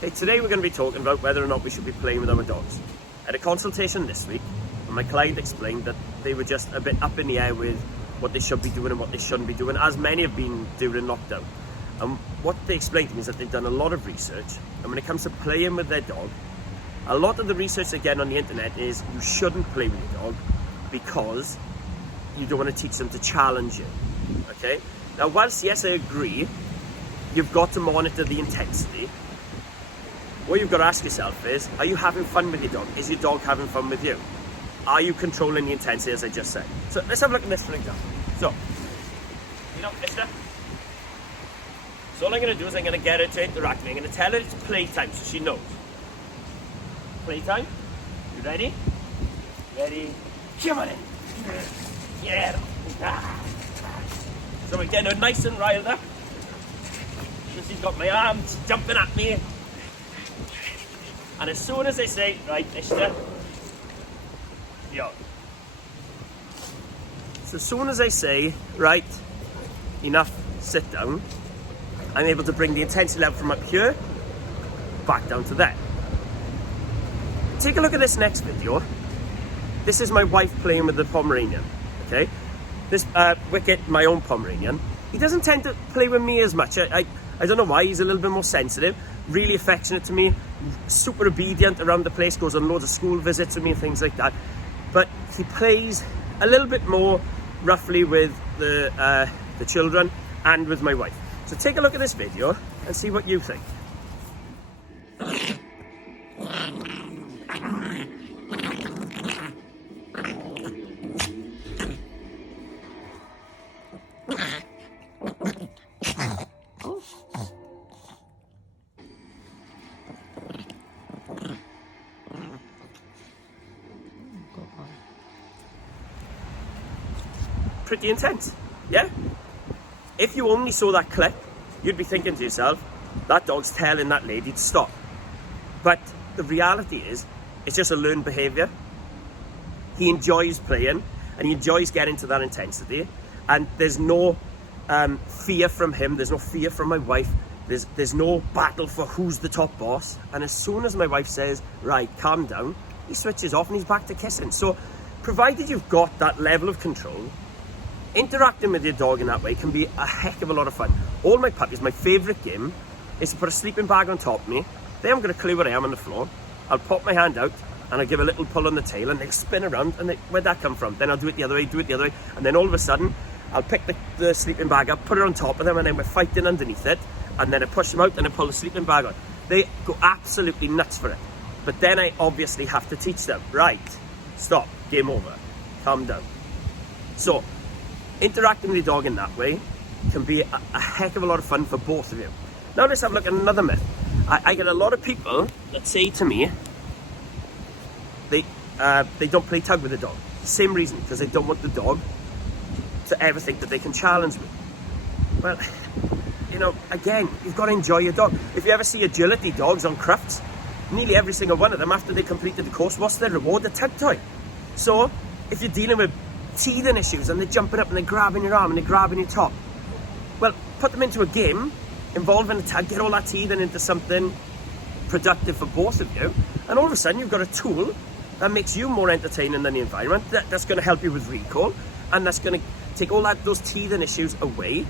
Hey, today we're going to be talking about whether or not we should be playing with our dogs. I had a consultation this week and my client explained that they were just a bit up in the air with what they should be doing and what they shouldn't be doing, as many have been during lockdown. And what they explained to me is that they've done a lot of research, and when it comes to playing with their dog, a lot of the research they get on the internet is you shouldn't play with your dog because you don't want to teach them to challenge you. Okay? Now, whilst yes, I agree, you've got to monitor the intensity. What you've got to ask yourself is, are you having fun with your dog? Is your dog having fun with you? Are you controlling the intensity, as I just said? So let's have a look at this for example. So, Mister. So all I'm going to do is I'm going to get her to interact with me. I'm going to tell her it's playtime so she knows. Playtime? You ready? Ready? Come on in. Yeah. So we're getting her nice and riled up. She's got my arms jumping at me. And as soon as I say, right, Mister, yo. So as soon as I say, right, enough, sit down, I'm able to bring the intensity level from up here back down to there. Take a look at this next video. This is my wife playing with the Pomeranian, okay? This Wicket, my own Pomeranian, he doesn't tend to play with me as much. I don't know why. He's a little bit more sensitive, really affectionate to me, super obedient around the place, goes on loads of school visits with me and things like that. But he plays a little bit more roughly with the children and with my wife. So take a look at this video and see what you think. Pretty intense, yeah? If you only saw that clip, you'd be thinking to yourself, that dog's telling that lady to stop. But the reality is, it's just a learned behaviour. He enjoys playing, and he enjoys getting to that intensity, and there's no fear from him, there's no fear from my wife, there's no battle for who's the top boss, and as soon as my wife says, right, calm down, he switches off and he's back to kissing. So, provided you've got that level of control, interacting with your dog in that way can be a heck of a lot of fun. All my puppies, my favourite game is to put a sleeping bag on top of me. Then I'm going to clue where I am on the floor. I'll pop my hand out and I'll give a little pull on the tail and they'll spin around and where'd that come from? Then I'll do it the other way, and then all of a sudden I'll pick the sleeping bag up, put it on top of them, and then we're fighting underneath it, and then I push them out and I pull the sleeping bag on. They go absolutely nuts for it. But then I obviously have to teach them, right, stop, game over, calm down. So, interacting with your dog in that way can be a heck of a lot of fun for both of you. Now let's have a look at another myth. I get a lot of people that say to me they don't play tug with the dog. Same reason, because they don't want the dog to ever think that they can challenge me. Well, again, you've got to enjoy your dog. If you ever see agility dogs on crufts, nearly every single one of them, after they completed the course, what's their reward? A tug toy. So if you're dealing with teething issues and they're jumping up and they're grabbing your arm and they're grabbing your top, well, put them into a game involving a tag, get all that teething into something productive for both of you, and all of a sudden you've got a tool that makes you more entertaining than the environment, that's going to help you with recall, and that's going to take all those teething issues away,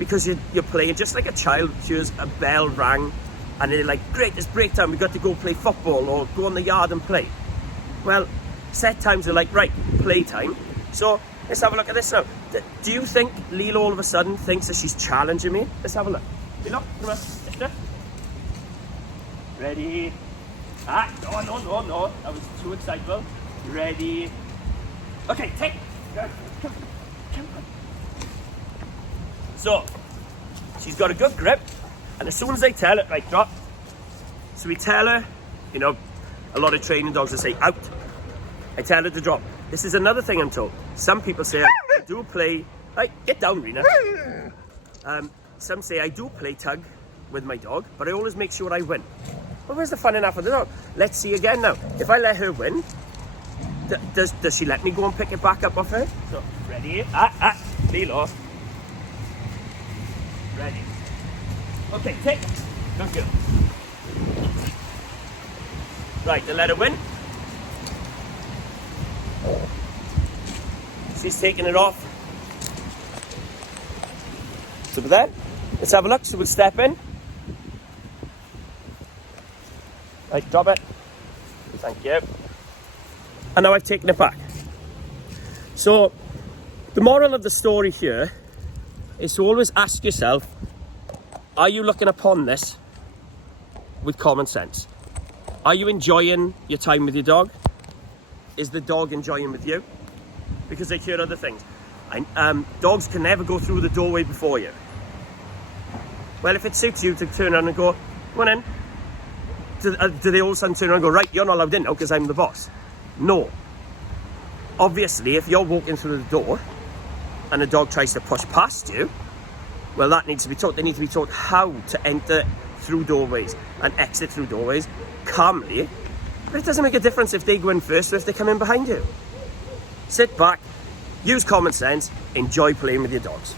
because you're playing just like a child hears a bell rang and they're like, great, it's break time, we've got to go play football or go on the yard and play. Well, set times are like, right, playtime. So let's have a look at this now. Do you think Lilo all of a sudden thinks that she's challenging me? Let's have a look. Lilo, come on. Mister. Ready? No. That was too excitable. Ready? Okay, take. Come on. So, she's got a good grip. And as soon as I tell it, right, drop. So we tell her, a lot of training dogs will say, out. I tell her to drop. This is another thing I'm told. Some people say I do play... Right, get down, Rena. Some say I do play tug with my dog, but I always make sure I win. Well, where's the fun in that for the dog? Let's see again now. If I let her win, does she let me go and pick it back up off her? So, ready? Lilo. Ready. Okay, take. Good girl. Right, then let her win. She's taking it off. So with that, let's have a look. So we'll step in. Right, drop it. Thank you. And now I've taken it back. So the moral of the story here is to always ask yourself, are you looking upon this with common sense? Are you enjoying your time with your dog? Is the dog enjoying with you? Because they hear other things. Dogs can never go through the doorway before you. Well, if it suits you to turn around and go, come on in. Do they all of a sudden turn around and go, right, you're not allowed in now because I'm the boss? No. Obviously, if you're walking through the door and a dog tries to push past you, well, that needs to be taught. They need to be taught how to enter through doorways and exit through doorways calmly. But it doesn't make a difference if they go in first or if they come in behind you. Sit back, use common sense, enjoy playing with your dogs.